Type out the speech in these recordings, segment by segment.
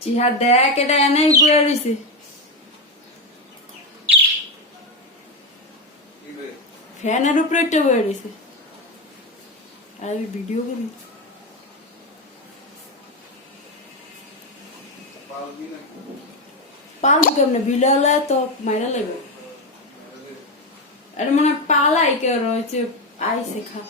চিহা দেখ এটা এনে বয়ে রয়েছে ফ্যানের উপরে একটা বয়ে রয়েছে আর আমি ভিডিও করি পালবো কেমনে বিলালে তো মাইরা লাগবে আরে মনে পালাই কে রয়েছে আইসে খা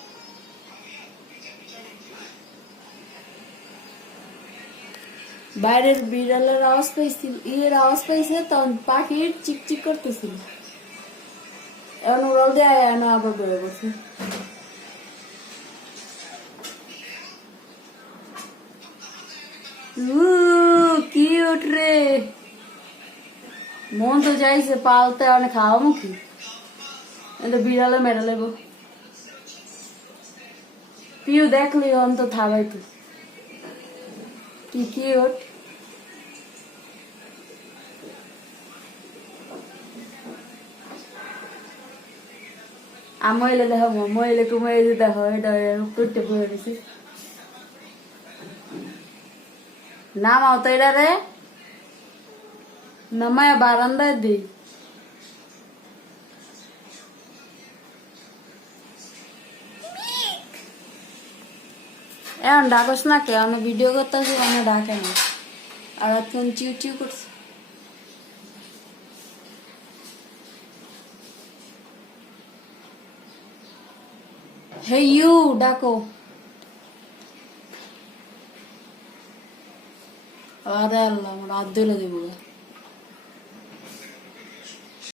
বাইরের বিড়ালের আওয়াজ পাইছিল এর আওয়াজ পাইছে তখন পাখির চিকচিক করতেছিল এখন উড়াল দিয়ে না আবার বেড়ে গেছে কিউট রে মন তো যাইছে পালতে অনেক খাওয়া মুখি এটা বিড়ালে মেরে লেবো পিউ দেখলি অন্ত থাবাই তো কি কিউট আমইলে দেখো মইলে কুমাই দেখো এটা করতে বয়ে দিছি নামাও তো এটা রে নামায় বারান্দায় দিই এখন ডাকস না কে আমি ভিডিও করতেছি আমি ডাকে না আর এখন চিউ চিউ করছি হে ইউ ডাকো আরে আল্লাহ আমার হাত ধরে দেবো